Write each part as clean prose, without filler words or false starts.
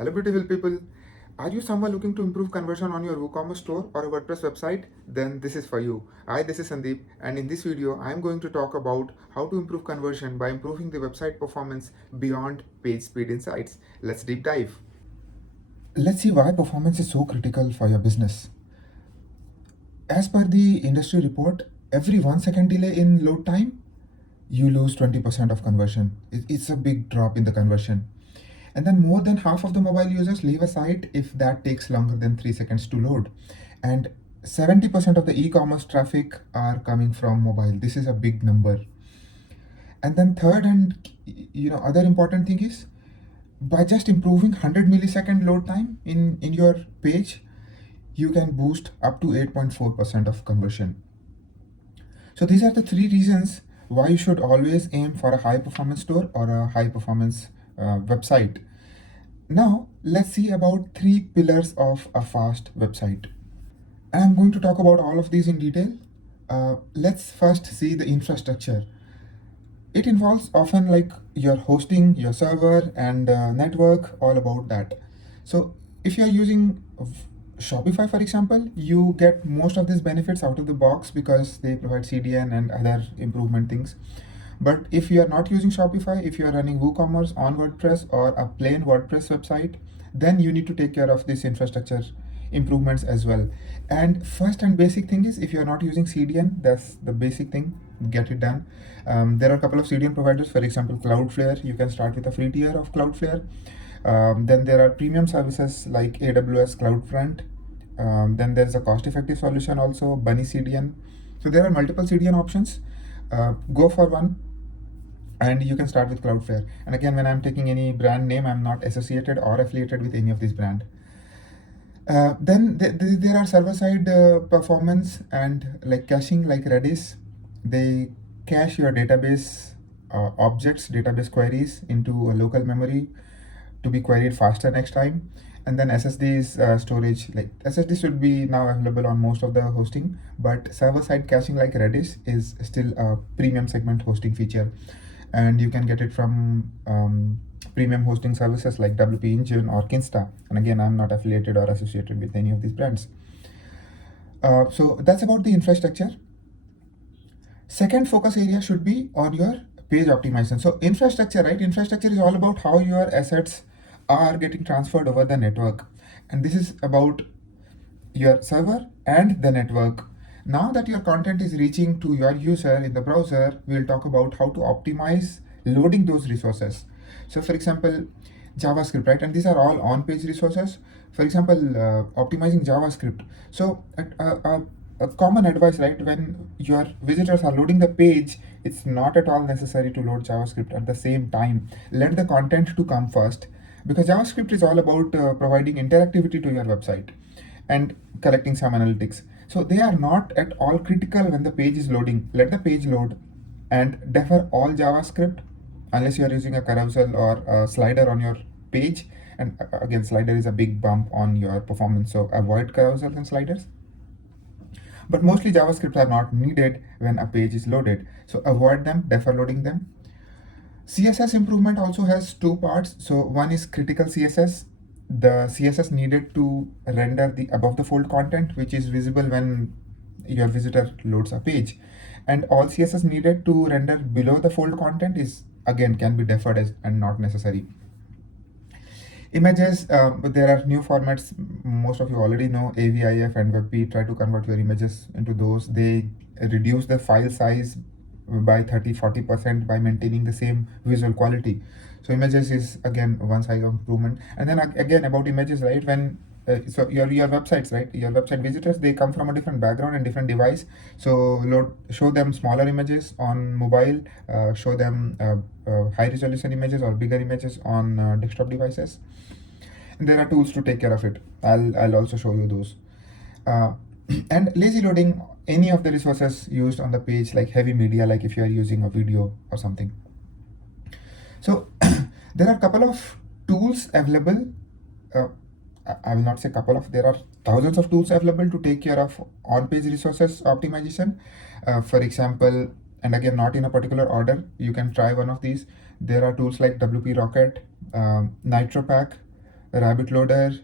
Hello beautiful people. Are you someone looking to improve conversion on your WooCommerce store or a WordPress website? Then this is for you. Hi, this is Sandeep, and in this video I am going to talk about how to improve conversion by improving the website performance beyond PageSpeed Insights. Let's deep dive. Let's see why performance is so critical for your business. As per the industry report, every 1 second delay in load time, you lose 20% of conversion. It's a big drop in the conversion. And then more than half of the mobile users leave a site if that takes longer than 3 seconds to load. And 70% of the e-commerce traffic are coming from mobile. This is a big number. And then third and other important thing is, by just improving 100 millisecond load time in your page, you can boost up to 8.4% of conversion. So these are the three reasons why you should always aim for a high performance store or a high performance website. Now let's see about three pillars of a fast website. And I'm going to talk about all of these in detail. Let's first see the infrastructure. It involves often like your hosting, your server, and network, all about that. So if you're using Shopify, for example, you get most of these benefits out of the box because they provide CDN and other improvement things. But if you are not using Shopify, if you are running WooCommerce on WordPress or a plain WordPress website, then you need to take care of this infrastructure improvements as well. And first and basic thing is, if you are not using CDN, that's the basic thing, get it done. There are a couple of CDN providers, for example, Cloudflare. You can start with a free tier of Cloudflare. Then there are premium services like AWS CloudFront. Then there's a cost-effective solution also, Bunny CDN. So there are multiple CDN options. Go for one, and you can start with Cloudflare. And again, when I'm taking any brand name, I'm not associated or affiliated with any of these brand. Then there are server-side performance and like caching, like Redis. They cache your database objects, database queries into a local memory to be queried faster next time. And then SSD's storage, like SSD should be now available on most of the hosting, but server-side caching like Redis is still a premium segment hosting feature, and you can get it from premium hosting services like WP Engine or Kinsta. And again, I'm not affiliated or associated with any of these brands. So that's about the infrastructure. Second focus area should be on your page optimization. So infrastructure, right? Infrastructure is all about how your assets are getting transferred over the network. And this is about your server and the network. Now that your content is reaching to your user in the browser, we'll talk about how to optimize loading those resources. So for example, JavaScript, right? And these are all on-page resources. For example, optimizing JavaScript. So a common advice, right? When your visitors are loading the page, it's not at all necessary to load JavaScript at the same time. Let the content to come first, because JavaScript is all about providing interactivity to your website and collecting some analytics. So they are not at all critical when the page is loading. Let the page load and defer all JavaScript unless you are using a carousel or a slider on your page. And again, slider is a big bump on your performance, so avoid carousels and sliders. But mostly JavaScripts are not needed when a page is loaded, so avoid them, defer loading them. CSS improvement also has two parts. So one is critical CSS, the CSS needed to render the above the fold content, which is visible when your visitor loads a page. And all CSS needed to render below the fold content is, again, can be deferred as and not necessary. Images, there are new formats. Most of you already know AVIF and WebP. Try to convert your images into those. They reduce the file size by 30-40% by maintaining the same visual quality. So images is again one size of improvement. And then again about images, right? When so your websites, right? Your website visitors, they come from a different background and different device. So show them smaller images on mobile, show them high resolution images or bigger images on desktop devices. And there are tools to take care of it. I'll also show you those. And lazy loading any of the resources used on the page, like heavy media, like if you are using a video or something. So there are a couple of tools available. I will not say couple of, there are thousands of tools available to take care of on-page resources optimization. For example, and again, not in a particular order, you can try one of these. There are tools like WP Rocket, NitroPack, Rabbit Loader,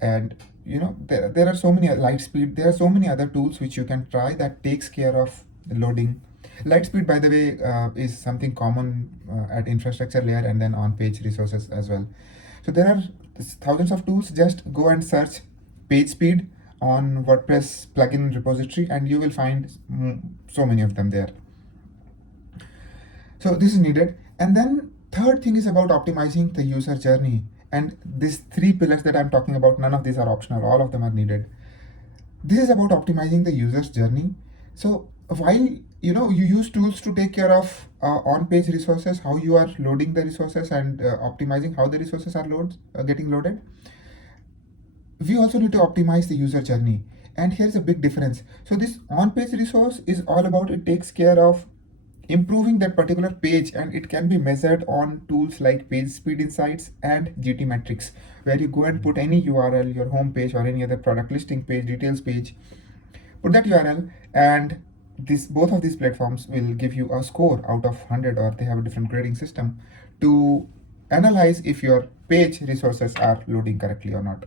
and there are so many Litespeed. There are so many other tools which you can try that takes care of the loading. Lightspeed, by the way, is something common at infrastructure layer and then on page resources as well. So there are thousands of tools. Just go and search PageSpeed on WordPress plugin repository and you will find so many of them there. So this is needed. And then third thing is about optimizing the user journey. And these three pillars that I'm talking about, none of these are optional, all of them are needed. This is about optimizing the user's journey. So while you use tools to take care of on-page resources, how you are loading the resources and optimizing how the resources are getting loaded, we also need to optimize the user journey. And here's a big difference. So this on-page resource is all about, it takes care of improving that particular page, and it can be measured on tools like PageSpeed Insights and GT metrics, where you go and put any URL, your home page or any other product listing page, details page, put that URL, and both of these platforms will give you a score out of 100, or they have a different grading system to analyze if your page resources are loading correctly or not.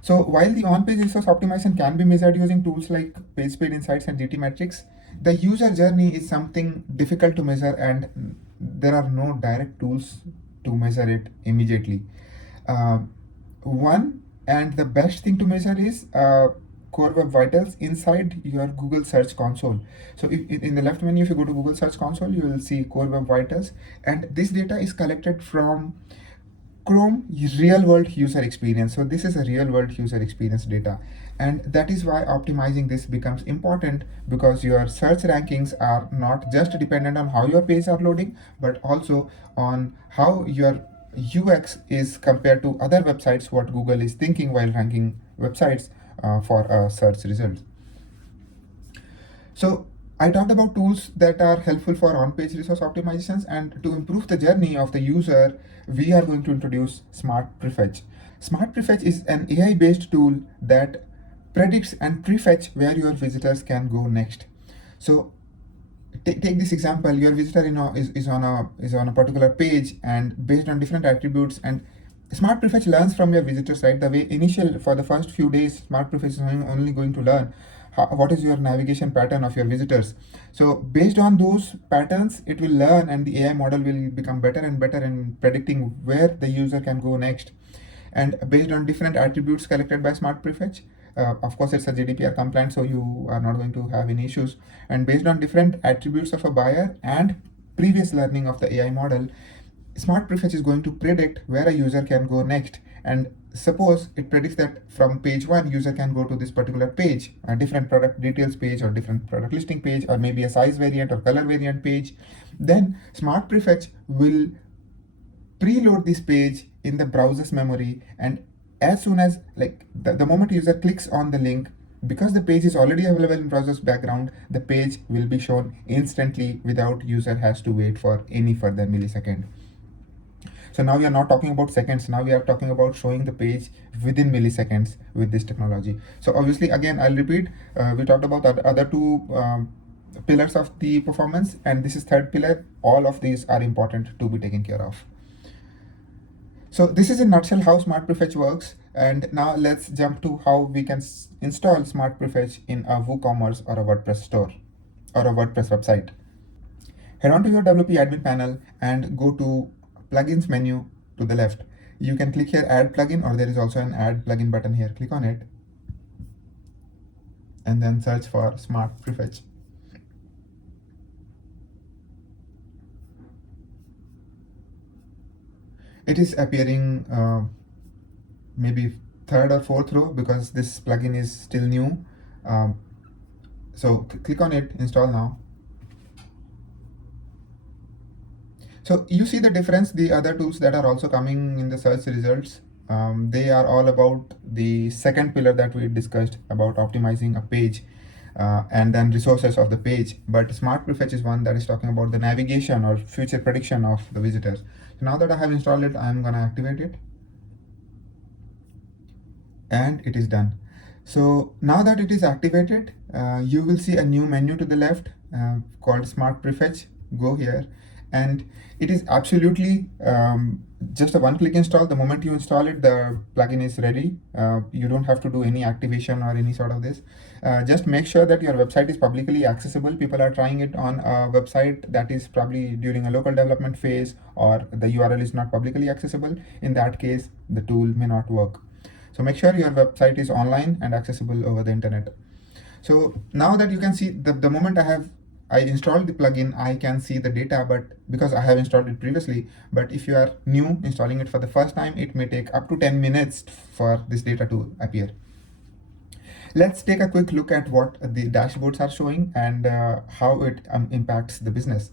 So while the on-page resource optimization can be measured using tools like PageSpeed Insights and GT metrics, the user journey is something difficult to measure, and there are no direct tools to measure it immediately. One and the best thing to measure is Core Web Vitals inside your Google Search Console. So in the left menu, if you go to Google Search Console, you will see Core Web Vitals, and this data is collected from Chrome real world user experience. So this is a real world user experience data, and that is why optimizing this becomes important, because your search rankings are not just dependent on how your pages are loading, but also on how your UX is compared to other websites, what Google is thinking while ranking websites for a search result. So I talked about tools that are helpful for on-page resource optimizations, and to improve the journey of the user, we are going to introduce Smart Prefetch. Smart Prefetch is an AI-based tool that predicts and prefetch where your visitors can go next. So take this example: your visitor is on a particular page, and based on different attributes, and Smart Prefetch learns from your visitors, right? The way initial for the first few days, Smart Prefetch is only going to learn what is your navigation pattern of your visitors. So based on those patterns, it will learn, and the AI model will become better and better in predicting where the user can go next. And based on different attributes collected by Smart Prefetch, of course it's a GDPR compliant, so you are not going to have any issues. And based on different attributes of a buyer and previous learning of the AI model, Smart Prefetch is going to predict where a user can go next. And suppose it predicts that from page 1, user can go to this particular page, a different product details page or different product listing page, or maybe a size variant or color variant page. Then Smart Prefetch will preload this page in the browser's memory, and as soon as the moment user clicks on the link, because the page is already available in browser's background, the page will be shown instantly without user has to wait for any further millisecond. So now we are not talking about seconds, now we are talking about showing the page within milliseconds with this technology. So obviously, again, I'll repeat, we talked about the other two pillars of the performance, and this is third pillar. All of these are important to be taken care of. So this is in a nutshell how Smart Prefetch works, and now let's jump to how we can install Smart Prefetch in a WooCommerce or a WordPress store or a WordPress website. Head on to your WP admin panel and go to plugins menu to the left. You can click here add plugin, or there is also an add plugin button here. Click on it and then search for Smart Prefetch. It is appearing maybe third or fourth row because this plugin is still new. So click on it, install now. So you see the difference. The other tools that are also coming in the search results, they are all about the second pillar that we discussed about optimizing a page and then resources of the page. But Smart Prefetch is one that is talking about the navigation or future prediction of the visitors. So now that I have installed it, I'm gonna activate it, and it is done. So now that it is activated, you will see a new menu to the left called Smart Prefetch. Go here, And it is absolutely just a one-click install. The moment you install it, the plugin is ready. You don't have to do any activation or any sort of this. Just make sure that your website is publicly accessible. People are trying it on a website that is probably during a local development phase, or the URL is not publicly accessible. In that case, the tool may not work. So make sure your website is online and accessible over the internet. So now that you can see, the moment I installed the plugin, I can see the data, but because I have installed it previously. But if you are new installing it for the first time, it may take up to 10 minutes for this data to appear. Let's take a quick look at what the dashboards are showing and how it impacts the business.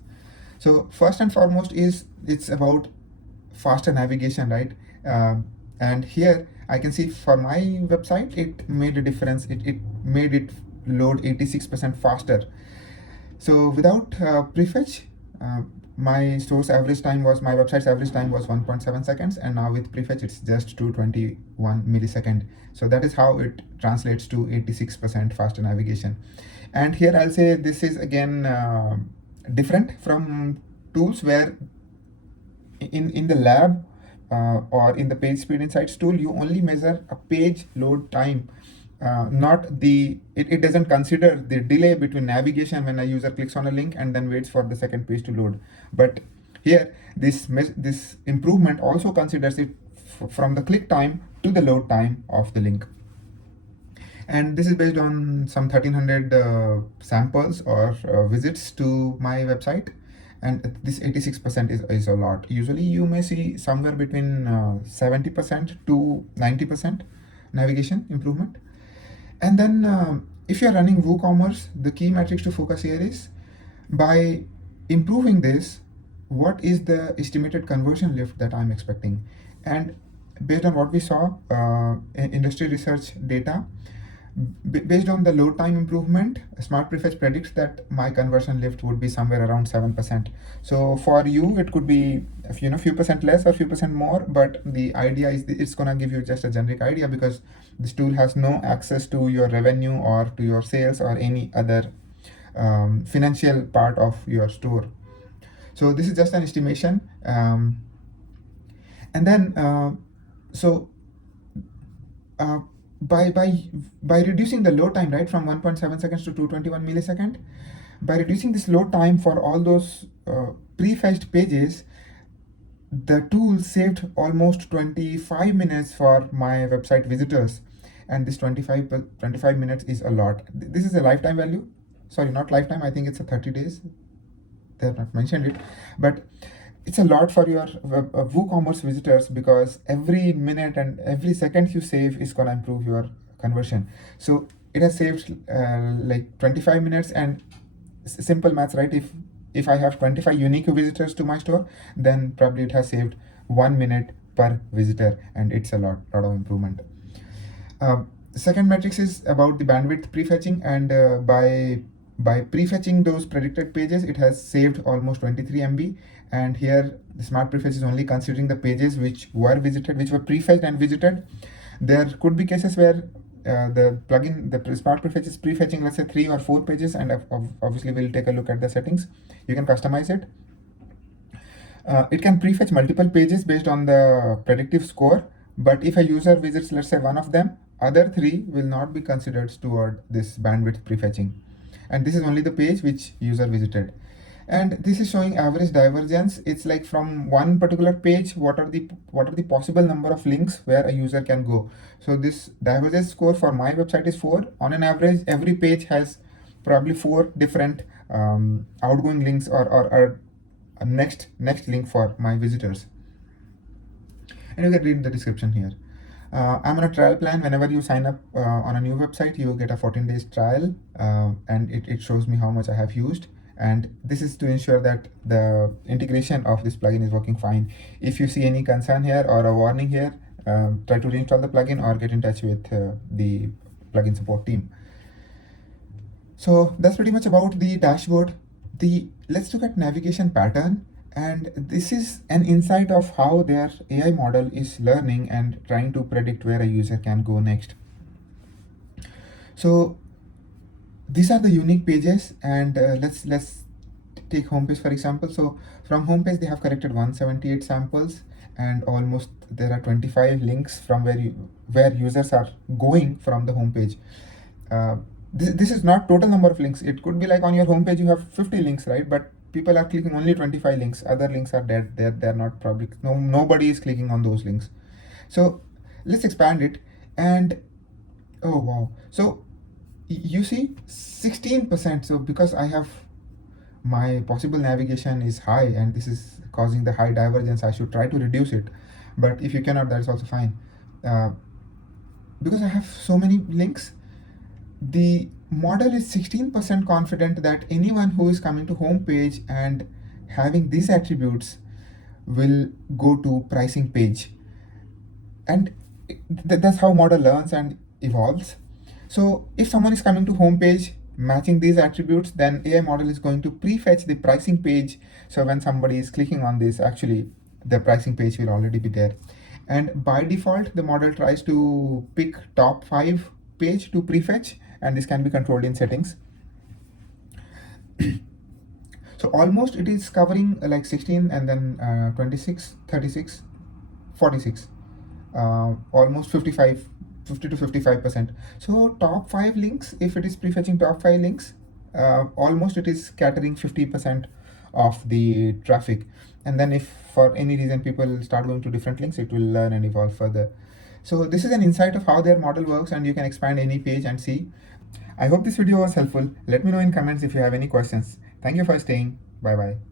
So first and foremost it's about faster navigation, right? And here I can see for my website, it made a difference. It made it load 86% faster. So without Prefetch, my website's average time was 1.7 seconds, and now with Prefetch it's just 221 millisecond. So that is how it translates to 86% faster navigation. And here I'll say this is again different from tools where in the lab or in the PageSpeed Insights tool, you only measure a page load time. It doesn't consider the delay between navigation when a user clicks on a link and then waits for the second page to load. But here, this improvement also considers it from the click time to the load time of the link. And this is based on some 1300 samples or visits to my website. And this 86% is a lot. Usually you may see somewhere between 70% to 90% navigation improvement. And then if you're running WooCommerce, the key metrics to focus here is, by improving this, what is the estimated conversion lift that I'm expecting? And based on what we saw, industry research data, based on the load time improvement, Smart Prefetch predicts that my conversion lift would be somewhere around 7%. So for you, it could be few percent less or few percent more, but the idea is it's gonna give you just a generic idea, because this tool has no access to your revenue or to your sales or any other financial part of your store. So this is just an estimation. And then by reducing the load time, right, from 1.7 seconds to 221 millisecond, by reducing this load time for all those prefetched pages, the tool saved almost 25 minutes for my website visitors. And this 25 minutes is a lot. This is a lifetime value. Sorry, not lifetime. I think it's a 30 days. They have not mentioned it, but it's a lot for your WooCommerce visitors, because every minute and every second you save is going to improve your conversion. So it has saved like 25 minutes, and simple maths, right? If I have 25 unique visitors to my store, then probably it has saved 1 minute per visitor, and it's a lot of improvement. Second metrics is about the bandwidth prefetching, and by prefetching those predicted pages, it has saved almost 23 MB. And here the Smart Prefetch is only considering the pages which were prefetched and visited. There could be cases where the Smart Prefetch is prefetching, let's say 3 or 4 pages, and obviously we'll take a look at the settings. You can customize it. It can prefetch multiple pages based on the predictive score, but if a user visits, let's say, one of them, other 3 will not be considered toward this bandwidth prefetching. And this is only the page which user visited. And this is showing average divergence. It's like from one particular page, what are the possible number of links where a user can go. So this divergence score for my website is 4. On an average, every page has probably 4 different outgoing links or a next link for my visitors. And you can read the description here. I'm on a trial plan. Whenever you sign up on a new website, you get a 14 days trial, and it shows me how much I have used. And this is to ensure that the integration of this plugin is working fine. If you see any concern here or a warning here, try to reinstall the plugin or get in touch with the plugin support team. So that's pretty much about the dashboard. Let's look at navigation pattern. And this is an insight of how their AI model is learning and trying to predict where a user can go next. So these are the unique pages, and let's take homepage for example. So from homepage they have collected 178 samples, and almost there are 25 links from where users are going from the homepage. uh, this is not total number of links. It could be like on your homepage you have 50 links, right? But people are clicking only 25 links. Other links are dead. They're not public. Nobody is clicking on those links. So let's expand it. And oh wow, so you see 16%. So because I have my possible navigation is high and this is causing the high divergence, I should try to reduce it. But if you cannot, that's also fine. Because I have so many links, the model is 16% confident that anyone who is coming to home page and having these attributes will go to pricing page. And that's how model learns and evolves. So if someone is coming to home page matching these attributes, then AI model is going to prefetch the pricing page. So when somebody is clicking on this, actually the pricing page will already be there. And by default, the model tries to pick top 5 page to prefetch, and this can be controlled in settings. So almost it is covering like 16 and then 26, 36, 46, almost 55, 50 to 55%. So top 5 links, if it is prefetching top 5 links, almost it is scattering 50% of the traffic. And then if for any reason people start going to different links, it will learn and evolve further. So this is an insight of how their model works, and you can expand any page and see. I hope this video was helpful. Let me know in comments if you have any questions. Thank you for staying. Bye bye.